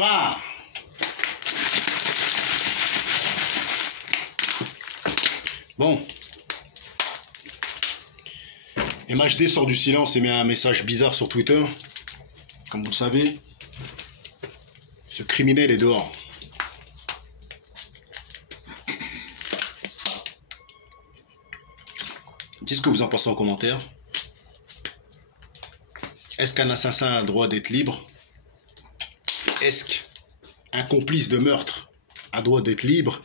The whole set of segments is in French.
Bah. Bon. MHD sort du silence et met un message bizarre sur Twitter. Comme vous le savez, ce criminel est dehors. Dites ce que vous en pensez en commentaire. Est-ce qu'un assassin a le droit d'être libre? Est-ce qu'un complice de meurtre a le droit d'être libre?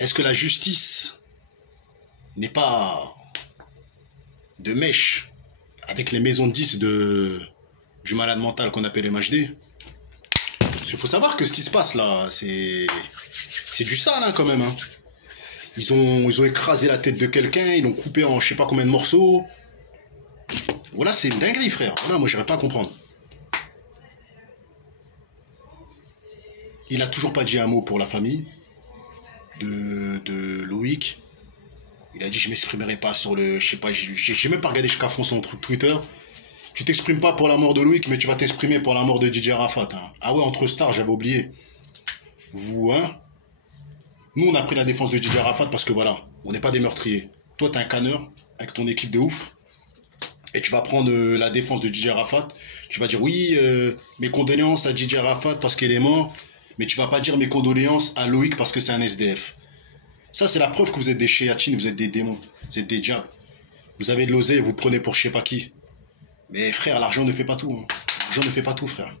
Est-ce que la justice n'est pas de mèche avec les maisons de 10 du malade mental qu'on appelle MHD? Il faut savoir que ce qui se passe là, c'est du sale hein, quand même. Hein. Ils ont écrasé la tête de quelqu'un, ils l'ont coupé en je sais pas combien de morceaux. Voilà, c'est une dinguerie, frère. Voilà, moi, j'arrive pas à comprendre. Il a toujours pas dit un mot pour la famille de Loïc. Il a dit je m'exprimerai pas sur le... Je sais pas, j'ai même pas regardé jusqu'à fond son truc Twitter. Tu t'exprimes pas pour la mort de Loïc, mais tu vas t'exprimer pour la mort de DJ Arafat. Hein. Ah ouais, entre stars, j'avais oublié. Vous, hein? Nous, on a pris la défense de DJ Arafat parce que voilà, on n'est pas des meurtriers. Toi, t'es un canneur avec ton équipe de ouf. Et tu vas prendre la défense de DJ Arafat. Tu vas dire oui, mes condoléances à DJ Arafat parce qu'il est mort. Mais tu vas pas dire mes condoléances à Loïc parce que c'est un SDF. Ça, c'est la preuve que vous êtes des chéatines, vous êtes des démons. Vous êtes des diables. Vous avez de l'oseille, vous prenez pour je sais pas qui. Mais frère, l'argent ne fait pas tout. Hein. L'argent ne fait pas tout, frère.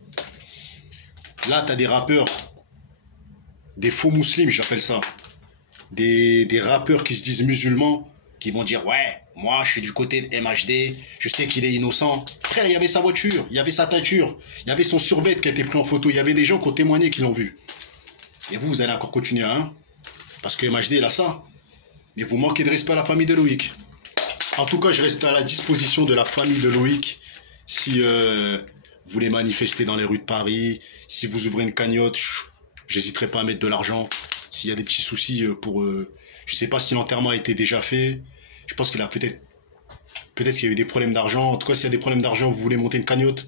Là, t'as des rappeurs. Des faux musulmans, j'appelle ça. Des rappeurs qui se disent musulmans. Qui vont dire, ouais, moi, je suis du côté de MHD, je sais qu'il est innocent. Frère, il y avait sa voiture, il y avait sa teinture, il y avait son survêt qui a été pris en photo, il y avait des gens qui ont témoigné qui l'ont vu. Et vous, vous allez encore continuer, hein? Parce que MHD, il a ça. Mais vous manquez de respect à la famille de Loïc. En tout cas, je reste à la disposition de la famille de Loïc. Si vous voulez manifester dans les rues de Paris, si vous ouvrez une cagnotte, j'hésiterai pas à mettre de l'argent. S'il y a des petits soucis pour... je sais pas si l'enterrement a été déjà fait. Je pense qu'il a peut-être qu'il y a eu des problèmes d'argent. En tout cas, s'il y a des problèmes d'argent, vous voulez monter une cagnotte,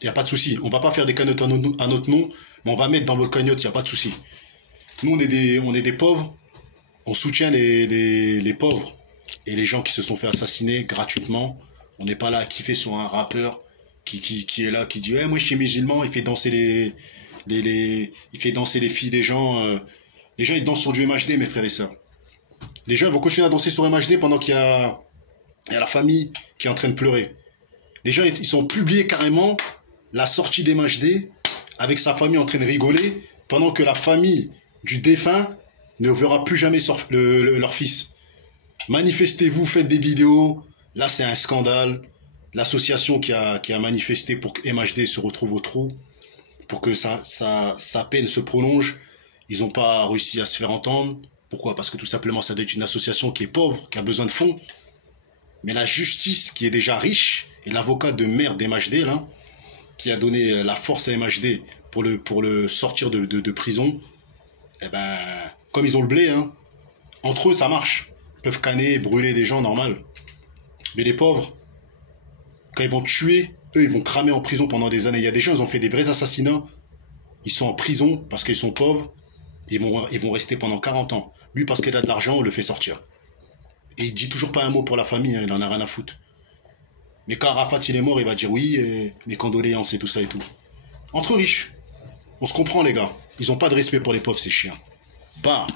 il n'y a pas de souci. On va pas faire des cagnottes à notre nom, mais on va mettre dans votre cagnotte, il n'y a pas de souci. Nous, on est des pauvres. On soutient les pauvres et les gens qui se sont fait assassiner gratuitement. On n'est pas là à kiffer sur un rappeur qui est là, qui dit ouais, moi je suis musulman, il fait danser il fait danser les filles des gens. Les gens, ils dansent sur du MHD, mes frères et sœurs. Les gens vont continuer à danser sur MHD pendant qu'il y a la famille qui est en train de pleurer. Les gens, ils ont publié carrément la sortie d'MHD avec sa famille en train de rigoler pendant que la famille du défunt ne verra plus jamais leur fils. Manifestez-vous, faites des vidéos. Là, c'est un scandale. L'association qui a manifesté pour que MHD se retrouve au trou, pour que sa peine se prolonge, ils n'ont pas réussi à se faire entendre. Pourquoi? Parce que tout simplement, ça doit être une association qui est pauvre, qui a besoin de fonds. Mais la justice, qui est déjà riche, et l'avocat de merde d'MHD, là, qui a donné la force à MHD pour le sortir de prison, eh ben, comme ils ont le blé, hein, entre eux, ça marche. Ils peuvent canner, brûler des gens, normal. Mais les pauvres, quand ils vont tuer, eux, ils vont cramer en prison pendant des années. Il y a des gens, ils ont fait des vrais assassinats. Ils sont en prison parce qu'ils sont pauvres. Ils vont rester pendant 40 ans. Lui, parce qu'il a de l'argent, on le fait sortir. Et il dit toujours pas un mot pour la famille, hein, il en a rien à foutre. Mais quand Arafat il est mort, il va dire oui, mes condoléances et tout ça et tout. Entre riches, on se comprend les gars. Ils ont pas de respect pour les pauvres, ces chiens. Bah.